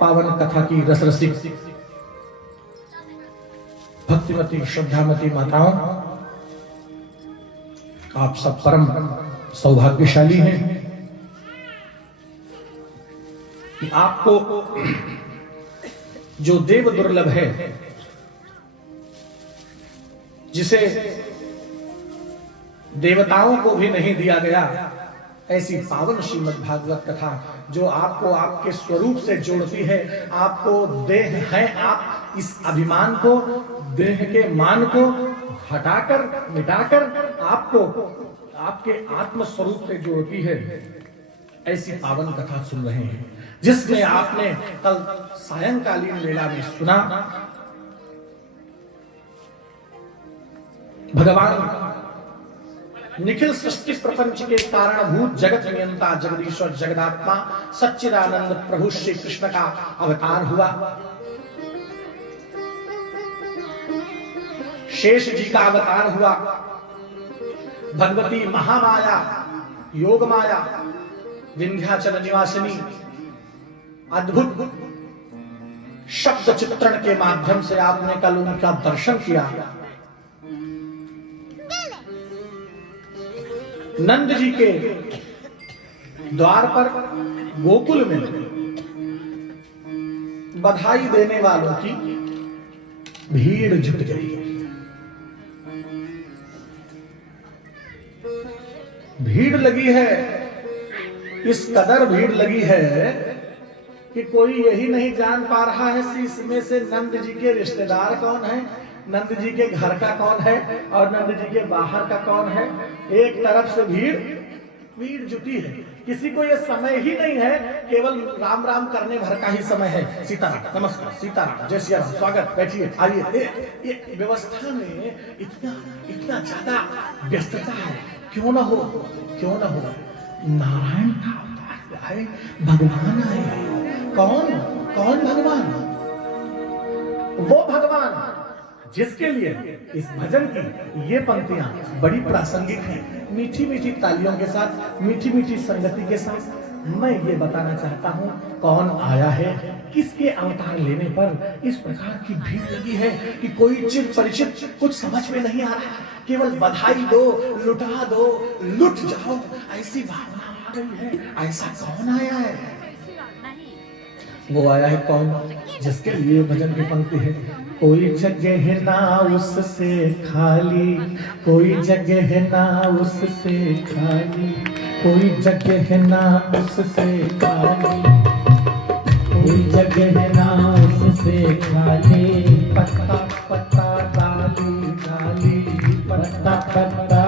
पावन कथा की रसरसिक भक्तिमती श्रद्धामती माताओं, आप सब परम सौभाग्यशाली हैं कि आपको जो देव दुर्लभ है, जिसे देवताओं को भी नहीं दिया गया, ऐसी पावन श्रीमद् भागवत कथा जो आपको आपके स्वरूप से जोड़ती है, आपको देह है, आप इस अभिमान को, देह के मान को हटाकर मिटाकर आपको आपके आत्म स्वरूप से जोड़ती है, ऐसी पावन कथा सुन रहे हैं, जिसमें आपने कल सायंकालीन वेला में सुना भगवान निखिल सृष्टि प्रपंच के कारणभूत जगत नियंता जगदीश्वर जगदात्मा सच्चिदानंद प्रभु श्री कृष्ण का अवतार हुआ। शेष जी का अवतार हुआ। भगवती महामाया, योग माया, विंध्याचल निवासिनी अद्भुत शब्द चित्रण के माध्यम से आपने कल उनका दर्शन किया। नंद जी के द्वार पर गोकुल में बधाई देने वालों की भीड़ जुट गई। भीड़ लगी है, इस कदर भीड़ लगी है कि कोई यही नहीं जान पा रहा है कि इसमें से नंद जी के रिश्तेदार कौन है, नंद जी के घर का कौन है और नंद जी के बाहर का कौन है। एक तरफ से भीड़ जुटी है, किसी को यह समय ही नहीं है, केवल राम राम करने भर का ही समय है। सीताराम, नमस्कार, सीताराम, जय श्री राम, स्वागत, बैठिए, आइए। ये व्यवस्था में इतना ज्यादा व्यस्तता है, क्यों ना हो नारायण का अवतार आए, भगवान आए। कौन भगवान? वो भगवान जिसके लिए इस भजन की ये पंक्तियां बड़ी प्रासंगिक हैं। मीठी मीठी तालियों के साथ, मीठी मीठी संगति के साथ मैं ये बताना चाहता हूँ कौन आया है, किसके अवतार लेने पर इस प्रकार की भीड़ लगी है कि कोई चिर परिचित कुछ समझ में नहीं आ रहा। केवल बधाई दो, लुटा दो, लुट जाओ, ऐसी भावना आ रही है। ऐसा कौन आया है? वो आया है कौन जिसके लिए भजन की पंक्ति है, कोई जगह ना उससे खाली, कोई जगह ना उससे खाली, कोई जगह ना उससे खाली, कोई जगह ना उससे खाली, पत्ता पत्ता डाली डाली, पत्ता पत्ता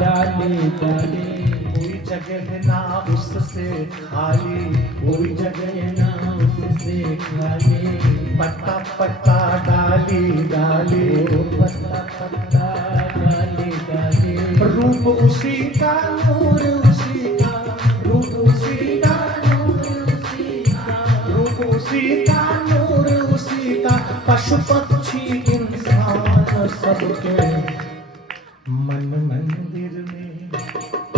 डाली डाली, कोई जगह ना उससे खाली, कोई जगह ना उससे खाली, पत्ता पत्ता डाली डाली, पत्ता पत्ता डाली डाली, रूप उसी का, नूर उसी का, रूप उसी का, नूर उसी का, रूप उसी का, नूर उसी का, पशु पक्षी इंसान सबके मन मंदिर में,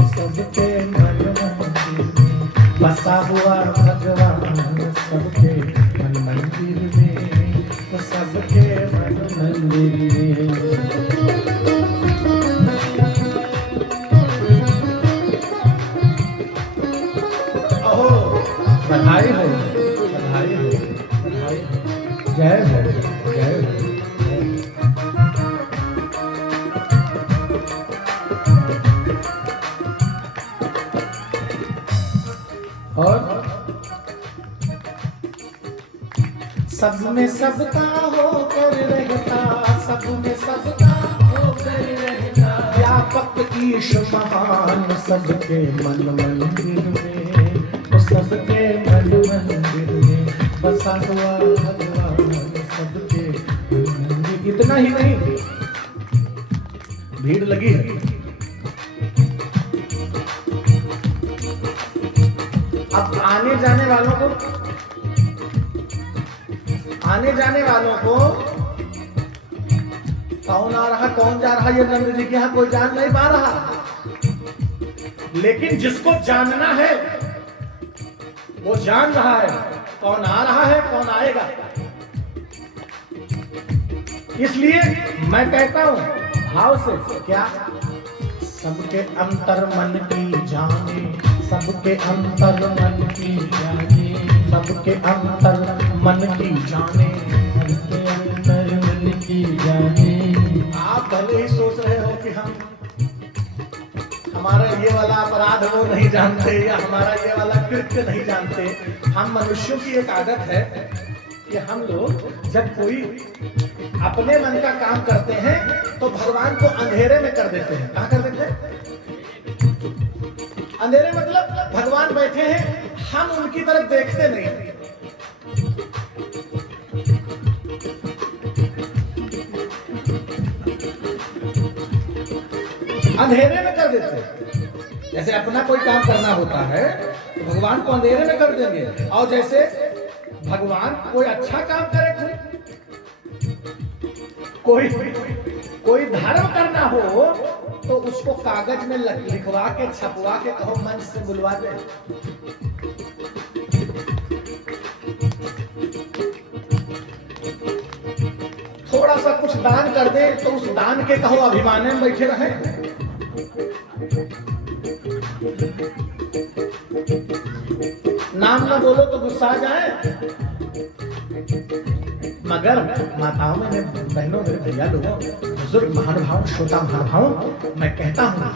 सबके मन मंदिर में बसा हुआ भगवान, सबके मन मंदिर में, सबके मन मंदिर में। अहो बधाई हो, बधाई हो, बधाई हो, जय हो, जय हो। और सब में सबका होकर रहता, सब में सबका होकर रहता, व्यापक ईश महान सबके मन मंदिर में, वो सबके मन मंदिर में बसा हुआ भगवान, सबके मन मंदिर। इतना ही नहीं, भीड़ लगी है। अब आने जाने वालों को कौन आ रहा कौन जा रहा ये नंद जी के यहाँ कोई जान नहीं पा रहा, लेकिन जिसको जानना है वो जान रहा है। कौन आ रहा है, कौन आएगा। इसलिए मैं कहता हूं भाव से, क्या सबके अंतर मन की जाने, सबके अंतर मन की जाने, सबके अंतर मन की जाने, सबके अंतर मन की जाने। आप भले ही सोच रहे हो कि हम हमारा ये वाला अपराध वो नहीं जानते या हमारा ये वाला कृत्य नहीं जानते। हम मनुष्यों की एक आदत है कि हम लोग जब कोई अपने मन का काम करते हैं तो भगवान को अंधेरे में कर देते हैं। कहाँ कर देते हैं? अंधेरे मतलब भगवान बैठे हैं, हम उनकी तरफ देखते नहीं। अंधेरे में कर देते हैं। जैसे अपना कोई काम करना होता है तो भगवान को अंधेरे में कर देंगे, और जैसे भगवान कोई अच्छा काम करे, कोई धर्म करना हो तो उसको कागज में लिखवा के छपवा के कहो मंच से बुलवा दे। थोड़ा सा कुछ दान कर दे तो उस दान के कहो अभिमान में बैठे रहे। नाम ना बोलो तो गुस्सा आ जाए। मगर माताओं में, बहनों, मेरे भैया लोगों, बुजुर्ग महानुभाव, श्रोता महानुभाव, मैं कहता हूं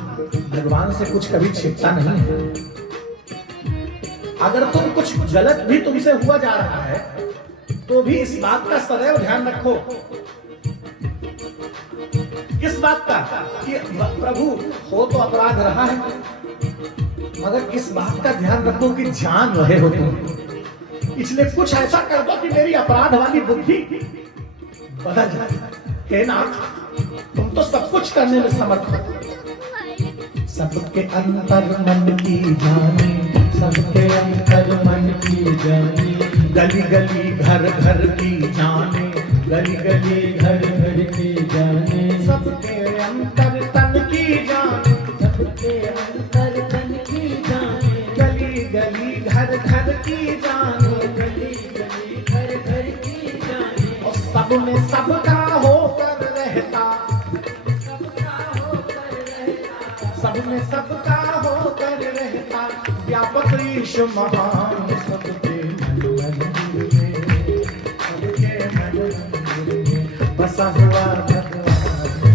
भगवान से कुछ कभी छिपता नहीं है। अगर तुम कुछ गलत भी तुमसे हुआ जा रहा है तो भी इस बात का सदैव ध्यान रखो। किस बात का? कि प्रभु हो तो अपराध रहा है, मगर इस बात का ध्यान रखो कि जान रहे हो तुम। इसलिए कुछ ऐसा कर दो कि मेरी अपराध वाली बुद्धि बदल जाए। हे नाथ, तुम तो सब कुछ करने में समर्थ हो। सबके अंतर मन की जाने, सबके अंतर मन की जाने, गली गली घर घर की जाने, गली गली घर घर की जाने, सबके अंतर तन की जाने, सबके अंतर तन की जाने, गली गली घर घर की जाने, गली गली घर घर की जाने। और सब में सबका होकर रहता, सबका होकर रहता, सब में सबका होकर रहता, व्यापक ईश महान, सबके मन मंदिर में, सबके मन मंदिर में बसा हुआ भगवान,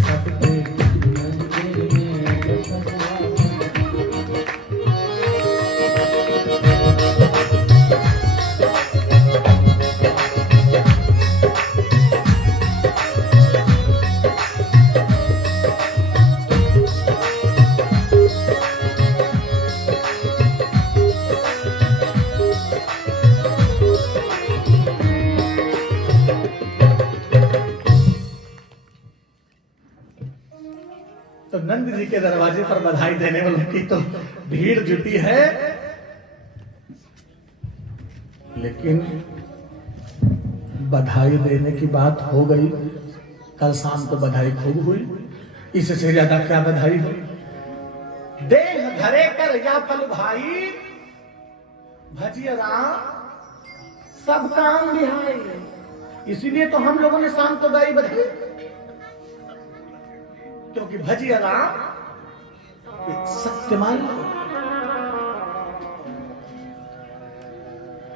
सबके मंदिर में बसा हुआ। तो नंद जी के दरवाजे पर बधाई देने वालों की तो भीड़ जुटी है, लेकिन बधाई देने की बात हो गई। कल शाम को बधाई खूब हुई, इससे ज्यादा क्या बधाई हुई। देह धरे कर या फल भाई, भजिया राम सब काम बिहाई। इसीलिए तो हम लोगों ने शाम को गाई बधाई, क्योंकि भजिया राम सत्यमान।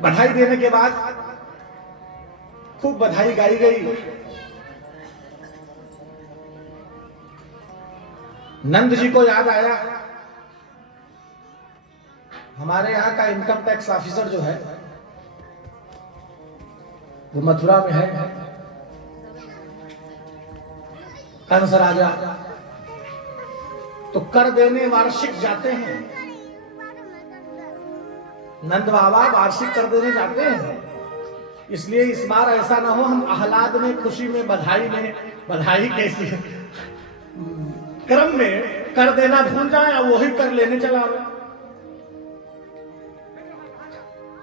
बधाई देने के बाद खूब बधाई गाई गई। नंद जी को याद आया, हमारे यहाँ का इनकम टैक्स ऑफिसर जो है वो मथुरा में है, कंस राजा। तो कर देने वार्षिक जाते हैं, नंद बाबा वार्षिक कर देने जाते हैं। इसलिए इस बार ऐसा ना हो हम आह्लाद में, खुशी में, बधाई कैसी क्रम में कर देना भूल जाए और वही कर लेने चला।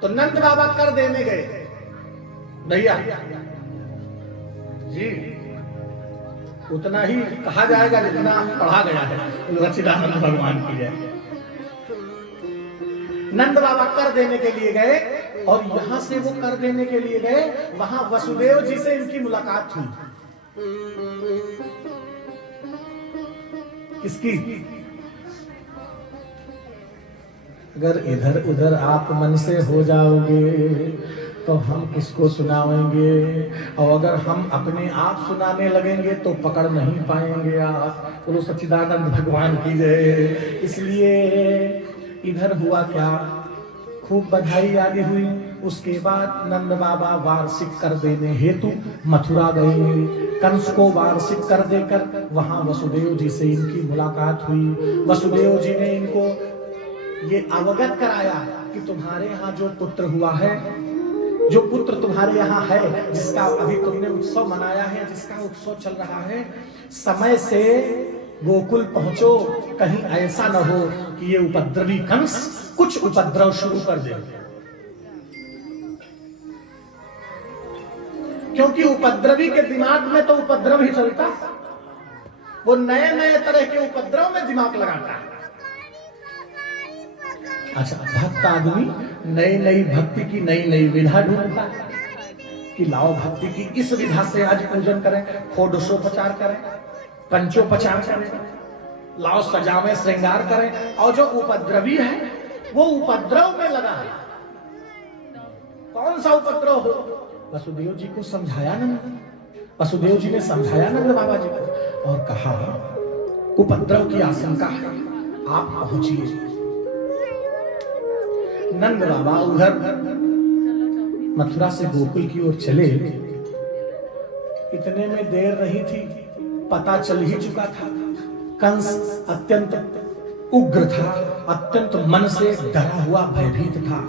तो नंद बाबा कर देने गए। भैया जी उतना ही कहा जाएगा जितना पढ़ा गया है। लक्ष्मीदानंद भगवान की जय। नंद बाबा कर देने के लिए गए और यहां से वो कर देने के लिए गए, वहां वसुदेव जी से इनकी मुलाकात हुई। किसकी? अगर इधर उधर आप मन से हो जाओगे तो हम किसको सुनाएंगे, और अगर हम अपने आप सुनाने लगेंगे तो पकड़ नहीं पाएंगे आप। बोलो सच्चिदानंद भगवान की जय। इसलिए इधर हुआ क्या, खूब बधाई आदि हुई। उसके बाद नंद बाबा वार्षिक कर देने हेतु मथुरा गए। कंस को वार्षिक कर देकर वहां वसुदेव जी से इनकी मुलाकात हुई। वसुदेव जी ने इनको ये अवगत कराया कि तुम्हारे यहाँ जो पुत्र हुआ है, जो पुत्र तुम्हारे यहाँ है, जिसका अभी तुमने उत्सव मनाया है, जिसका उत्सव चल रहा है, समय से गोकुल पहुंचो, कहीं ऐसा न हो कि ये उपद्रवी कंस कुछ उपद्रव शुरू कर दे। क्योंकि उपद्रवी के दिमाग में तो उपद्रव ही चलता, वो नए नए तरह के उपद्रव में दिमाग लगाता है। अच्छा, भक्त आदमी नई नई भक्ति की नई नई विधा ढूंढता है कि लाओ भक्ति की इस विधा से आज पूजन करें, षोडशोपचार करें, पंचोपचार करें, लाओ सजावे श्रृंगार करें। और जो उपद्रवी है वो उपद्रव में लगा है। कौन सा उपद्रव हो? वसुदेव जी को समझाया नंद, वसुदेव जी ने समझाया नंद बाबा जी को और कहा उपद्रव की आशंका है, आप पहुंचिए। नंद बाबा उधर मथुरा से गोकुल की ओर चले। इतने में देर नहीं थी, पता चल ही चुका था। कंस अत्यंत उग्र था, अत्यंत मन से डरा हुआ भयभीत था,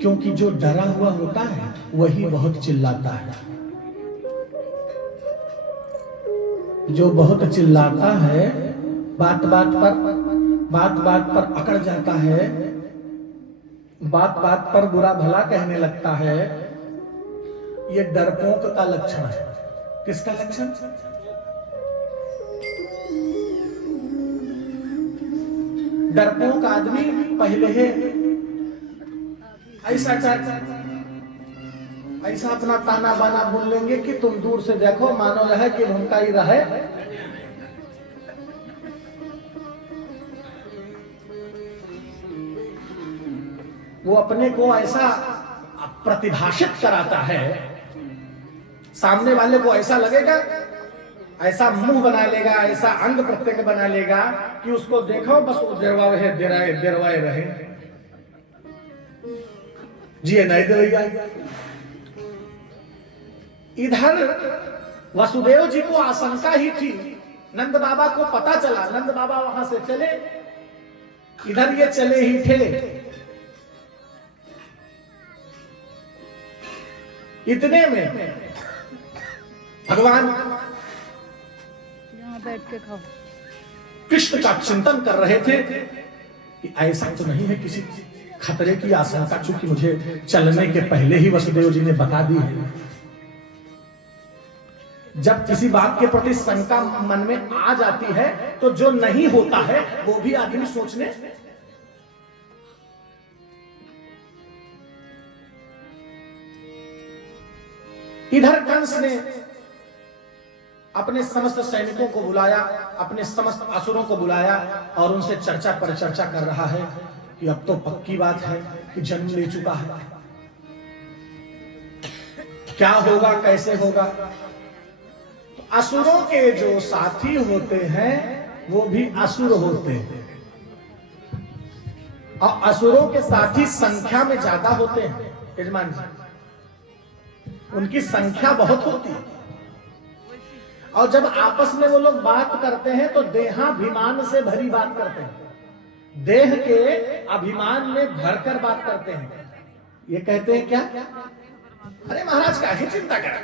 क्योंकि जो डरा हुआ होता है वही बहुत चिल्लाता है। जो बहुत चिल्लाता है, बात बात पर अकड़ जाता है, बात बात पर बुरा भला कहने लगता है, ये डरपोक का लक्षण है। किसका लक्षण? डरपोक आदमी पहले ही ऐसा अपना ताना बाना बोल लेंगे कि तुम दूर से देखो मानो यह कि उनका ही रहे। वो अपने को ऐसा प्रतिभाषित कराता है, सामने वाले को ऐसा लगेगा, ऐसा मुंह बना लेगा, ऐसा अंग प्रत्यंग बना लेगा कि उसको देखो बस वो देरवाए रहे जी नहीं देगा। इधर वसुदेव जी को आशंका ही थी, नंद बाबा को पता चला, नंद बाबा वहां से चले, इधर ये चले ही थे। इतने में भगवान यहाँ बैठ के खाओ कृष्ण का चिंतन कर रहे थे कि ऐसा तो नहीं है किसी खतरे की आशंका, चूंकि मुझे चलने के पहले ही वसुदेव जी ने बता दी है। जब किसी बात के प्रति शंका मन में आ जाती है तो जो नहीं होता है वो भी आदमी सोचने इधर कंस ने अपने समस्त सैनिकों को बुलाया, अपने समस्त असुरों को बुलाया और उनसे चर्चा पर चर्चा कर रहा है कि अब तो पक्की बात है कि जन्म ले चुका है, क्या होगा कैसे होगा। तो असुरों के जो साथी होते हैं वो भी असुर होते हैं और असुरों के साथी संख्या में ज्यादा होते हैं। यजमान जी, उनकी संख्या बहुत होती है और जब आपस में वो लोग बात करते हैं तो देहाभिमान से भरी बात करते हैं, देह के अभिमान में भरकर बात करते हैं। ये कहते हैं क्या, अरे महाराज काहे चिंता कर,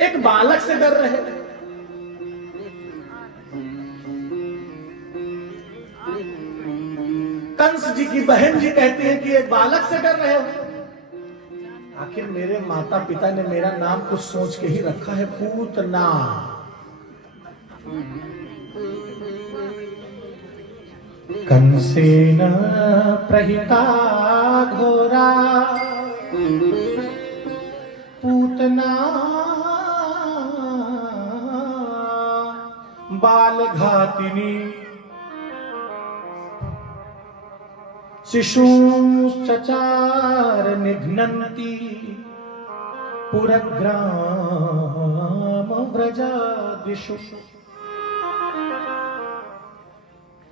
एक बालक से डर रहे। कंस जी की बहन जी कहती है कि एक बालक से डर रहे हो। आखिर मेरे माता पिता ने मेरा नाम कुछ सोच के ही रखा है, पूतना। कंसेन प्रहिता घोरा पूतना बाल घातिनी शिशूश्चचार निघ्नन्ति पुरग्राम व्रजादिषु।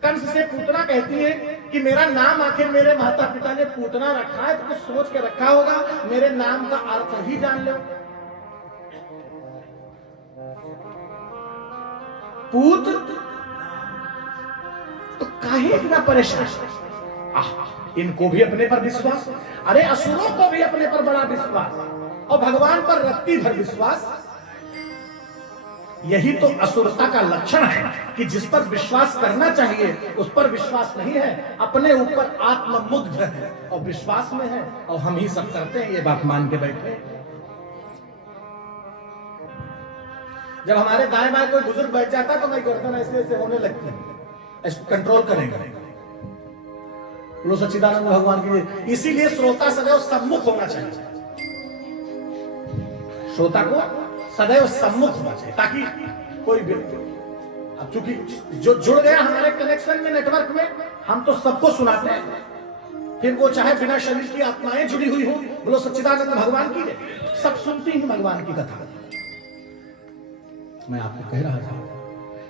कंस से पूतना कहती है कि मेरा नाम आखिर मेरे माता पिता ने पूतना रखा है तो कुछ सोच के रखा होगा, मेरे नाम का अर्थ ही जान लो। पूत तो काहे इतना परेशान। इनको भी अपने पर विश्वास, अरे असुरों को भी अपने पर बड़ा विश्वास और भगवान पर रत्ती भर विश्वास। यही तो असुरता का लक्षण है कि जिस पर विश्वास करना चाहिए उस पर विश्वास नहीं है, अपने ऊपर आत्ममुग्ध है और विश्वास में है और हम ही सब करते हैं, ये बात मान के बैठे। जब हमारे दाएं बाएं कोई बुजुर्ग बैठ जाता तो मैं गर्दन ऐसे ऐसे होने लगती है, इसको कंट्रोल करेंगे। बोलो सच्चिदानंद भगवान की। इसीलिए श्रोता सदैव सम्मुख होना चाहिए, श्रोता को सदैव सम्मुख होना चाहिए ताकि कोई व्यक्ति, अब चूंकि जो जुड़ गया हमारे कनेक्शन में, नेटवर्क में, हम तो सबको सुनाते हैं, फिर वो चाहे बिना शरीर की आत्माएं जुड़ी हुई हो। बोलो सच्चिदानंद भगवान की। सब सुनती हैं भगवान की कथा। मैं आपको कह रहा था,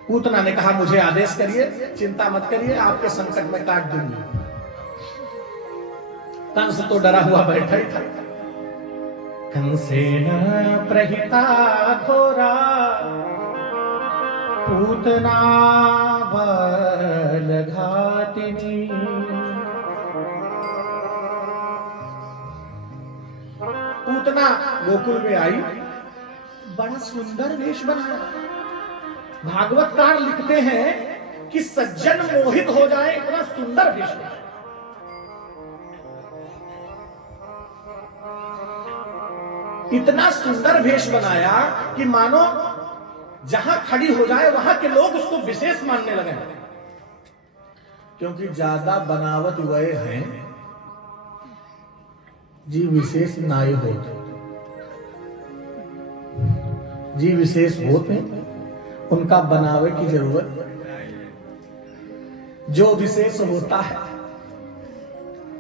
पूतना ने कहा मुझे आदेश करिए, चिंता मत करिए, आपके संकट में काट दूंगी। कंस तो डरा हुआ बैठा ही था। कंसेन प्रहिता घोरा पूतना बलघातिनी। पूतना गोकुल में आई, बड़ा सुंदर वेश बनाया। भागवतकार लिखते हैं कि सज्जन मोहित हो जाए इतना सुंदर वेश बनाया। इतना सुंदर वेश बनाया कि मानो जहां खड़ी हो जाए वहां के लोग उसको विशेष मानने लगे, क्योंकि ज्यादा बनावट हुए हैं जी विशेष नाई होते, जी विशेष होते उनका बनावे की जरूरत। जो विशेष होता है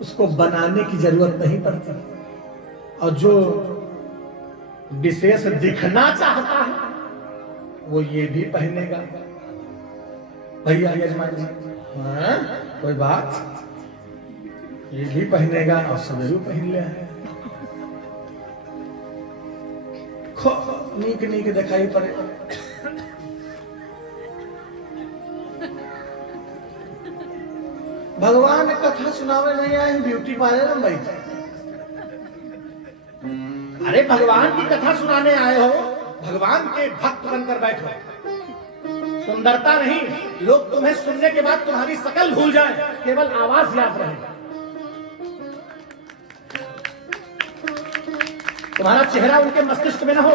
उसको बनाने की जरूरत नहीं पड़ती, और जो विशेष दिखना चाहता है वो ये भी पहनेगा। भैया यजमान जी, कोई बात, ये भी पहनेगा और सवेरू पहन ले। नीक नीक दिखाई पड़े। भगवान कथा सुनावे नहीं आए, ब्यूटी पार्लर में बैठे। अरे भगवान की कथा सुनाने आए हो, भगवान के भक्त बनकर बैठो। सुंदरता नहीं, लोग तुम्हें सुनने के बाद तुम्हारी शकल भूल जाए, केवल आवाज याद रहे। तुम्हारा चेहरा उनके मस्तिष्क में न हो,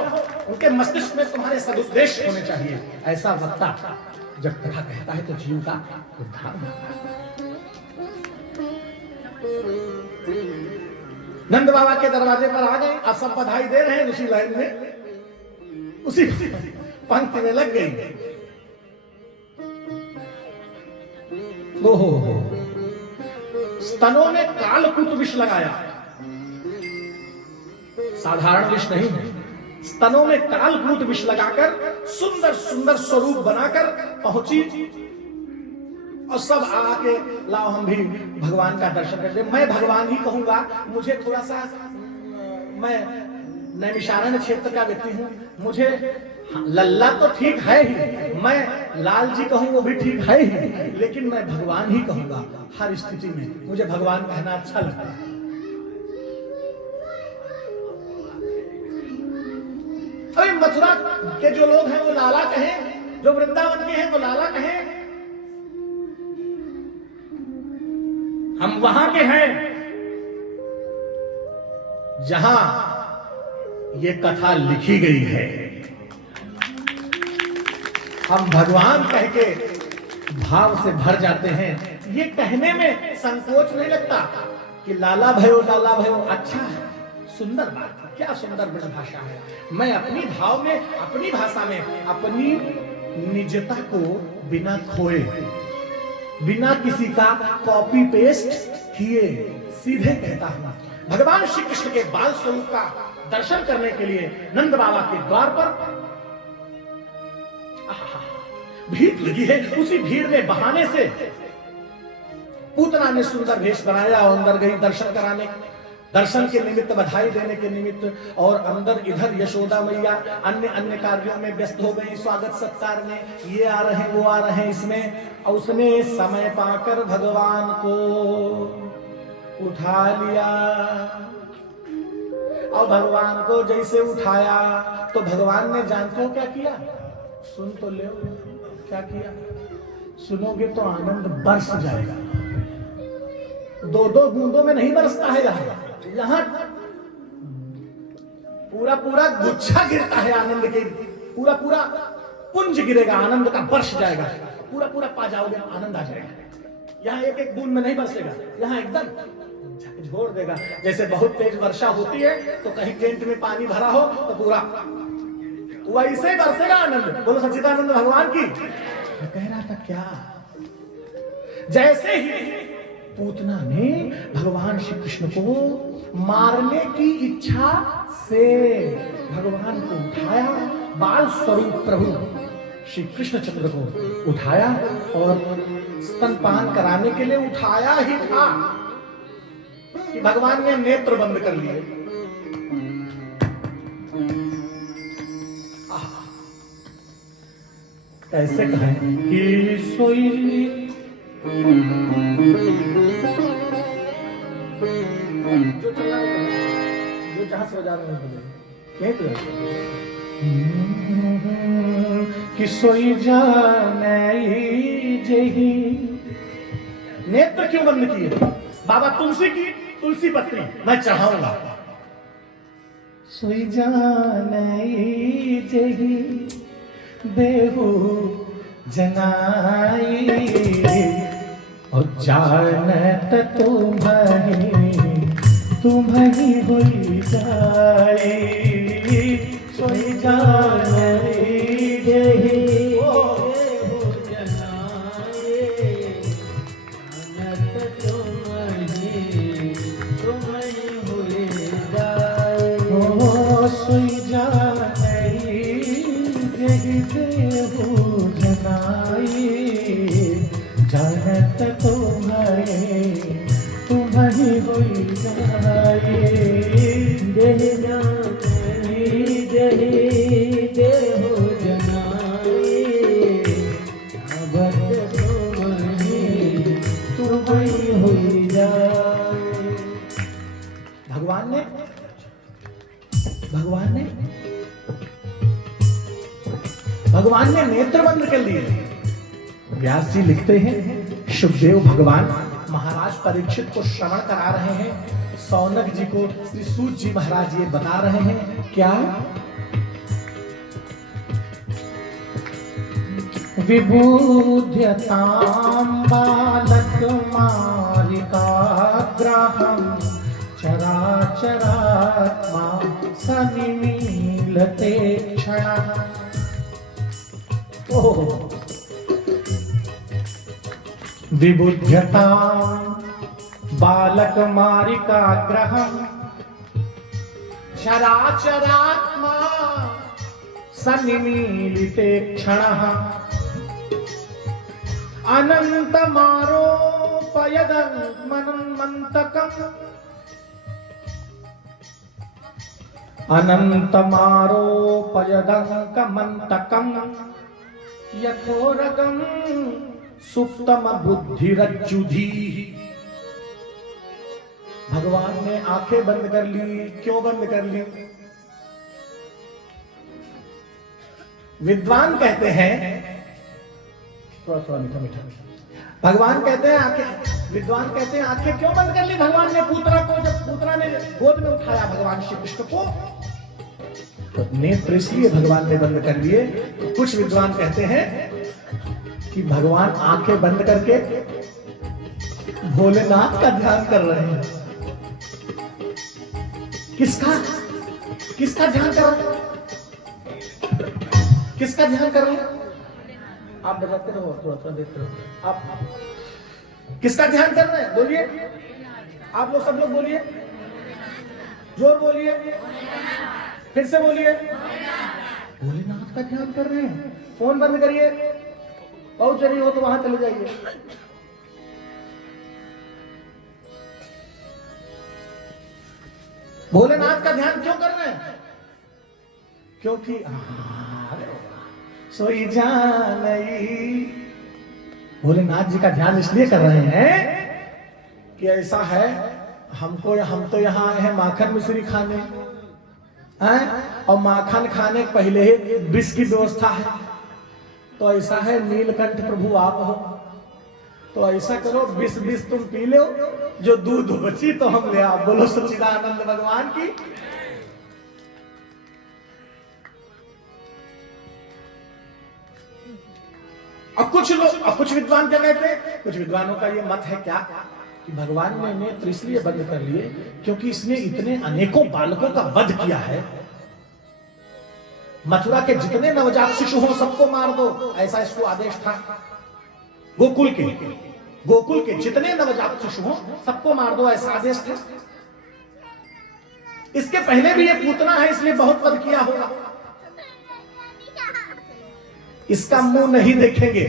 उनके मस्तिष्क में तुम्हारे सदुद्देश्य होने चाहिए। ऐसा वक्ता जब कथा कहता है तो जीव का उद्धार होता है। नंद बाबा के दरवाजे पर आ गए, अब सब बधाई दे रहे हैं, उसी लाइन में, उसी पंक्ति में लग गई। ओहो, स्तनों में कालकूट विष लगाया। साधारण विष नहीं है, स्तनों में कालकूट विष लगाकर सुंदर सुंदर स्वरूप बनाकर पहुंची। और सब आके लाओ हम भी भगवान का दर्शन करते। मैं भगवान ही कहूंगा, मुझे थोड़ा सा, मैं नैमिषारण्य क्षेत्र का व्यक्ति हूं, मुझे लल्ला तो ठीक है ही, मैं लाल जी कहूं वो भी ठीक है ही, लेकिन मैं भगवान ही कहूंगा हर स्थिति में। मुझे भगवान कहना अच्छा लगता है। अरे मथुरा के जो लोग हैं वो लाला कहें, जो वृंदावन के हैं वो लाला कहें, हम वहां के हैं जहां ये कथा लिखी गई है। हम भगवान कह के भाव से भर जाते हैं, ये कहने में संकोच नहीं लगता। कि लाला भयो अच्छा है, सुंदर बात है, क्या सुंदर ब्रज भाषा है। मैं अपनी भाव में, अपनी भाषा में अपनी निजता को बिना खोए, बिना किसी का कॉपी पेस्ट किए सीधे कहता हूं। भगवान श्री कृष्ण के बाल स्वरूप का दर्शन करने के लिए नंद बाबा के द्वार पर भीड़ लगी है। उसी भीड़ में बहाने से पूतना ने सुंदर भेष बनाया और अंदर गई दर्शन कराने, दर्शन के निमित्त, बधाई देने के निमित्त। और अंदर इधर यशोदा मैया अन्य अन्य कार्यों में व्यस्त हो गई, स्वागत सत्कार में, ये आ रहे वो आ रहे इसमें। और उसने समय पाकर भगवान को उठा लिया। और भगवान को जैसे उठाया तो भगवान ने जानते हो क्या किया? सुन तो ले, क्या किया? सुनोगे तो आनंद बरस जाएगा। दो दो बूंदों में नहीं बरसता है, यहाँ पूरा पूरा गुच्छा गिरता है आनंद के, पूरा पूरा पुंज गिरेगा, आनंद का बरस जाएगा, पूरा पूरा पा जाओगे, आनंद आ जाएगा। यहाँ एक एक बूंद में नहीं बरसेगा, यहाँ एकदम झोड़ देगा। जैसे बहुत तेज वर्षा होती है तो कहीं टेंट में पानी भरा हो तो पूरा वैसे बरसेगा आनंद। बोलो सच्चिदानंद भगवान की। कह रहा था क्या, जैसे ही पूतना ने भगवान श्री कृष्ण को मारने की इच्छा से भगवान को उठाया, बाल स्वरूप प्रभु श्री कृष्ण चंद्र को उठाया और स्तनपान कराने के लिए उठाया ही था कि भगवान ने नेत्र बंद कर लिए। कैसे कहें कि सोई जो चला जो जहां से बजा रहे हैं कि सोई जाने जही। नेत्र क्यों बंद किए? बाबा तुलसी की तुलसी पत्री मैं चढ़ाऊंगा। सोई जाने जही देहु जनाई और जानत तुम्हारी होई जाए। सोई जाने जही देहु जनाई जानत तुम्हारी होई जाए। ओ सोई जाने जही देहु जनाई जानत तुम्हारी होई जाए। देह जानी जही देहु जनाई जानत तुम्हारी होई जाए। भगवान ने नेत्र बंद कर लिए। व्यास जी लिखते हैं, सुखदेव भगवान महाराज परीक्षित को श्रवण करा रहे हैं, सौनक जी को श्री सूत जी महाराज ये बता रहे हैं क्या? विबुध्यतां बालक मारिकाग्रहं चराचरात्मा सनिमीलते क्षणः। विबुध्यतां बालक मारिकाग्रहं चराचरात्मा सनिमीलिते क्षणः। अनन्तमारोपयदं मनन्मन्तकम् अनन्तमारोपयदङ्कमन्तकम् यथोरगं सुप्तम बुद्धिरज्जुधीः। भगवान ने आंखें बंद कर ली। क्यों बंद कर ली? विद्वान कहते हैं, थोड़ा मीठा मीठा, भगवान कहते हैं आंखें, विद्वान कहते हैं आंखें क्यों बंद कर ली भगवान ने पूतना को? जब पूतना ने गोद में उठाया भगवान श्री कृष्ण को तो नेत्र इसलिए भगवान ने बंद कर लिए। तो कुछ विद्वान कहते हैं कि भगवान आंखें बंद करके भोलेनाथ का ध्यान कर रहे हैं। किसका किसका ध्यान कर रहे हो? किसका ध्यान कर रहे हो? आप बजाते रहो, थोड़ा थोड़ा देखते रहो। आप किसका ध्यान कर रहे हैं? बोलिए, आप लोग सब लोग बोलिए, जोर बोलिए, फिर से बोलिए। भोलेनाथ का ध्यान कर रहे हैं। फोन बंद करिए, बहुत जरूरी हो तो वहां चले जाइए। भोलेनाथ का ध्यान क्यों कर रहे हैं? क्योंकि सोई जानई। भोलेनाथ जी का ध्यान इसलिए कर रहे हैं कि ऐसा है, हम तो यहाँ आए हैं माखन मिश्री खाने हैं, और माखन खाने पहले ही विष की व्यवस्था है। तो ऐसा है, नीलकंठ प्रभु आप हो, तो ऐसा करो, विष तुम पी लो, जो दूध बची तो हम ले आओ। बोलो सच्चिदानंद भगवान की। अब कुछ विद्वान क्या कहते हैं? कुछ विद्वानों का ये मत है क्या कि भगवान ने नेत्र इसलिए बंद कर लिए क्योंकि इसने इतने अनेकों बालकों का वध किया है। मथुरा के जितने नवजात शिशु हो सबको मार दो, ऐसा इसको आदेश था। गोकुल के जितने नवजात शिशु हो सबको मार दो, ऐसा आदेश था। इसके पहले भी ये पूतना है, इसलिए बहुत वध किया होगा। इसका मुंह नहीं देखेंगे,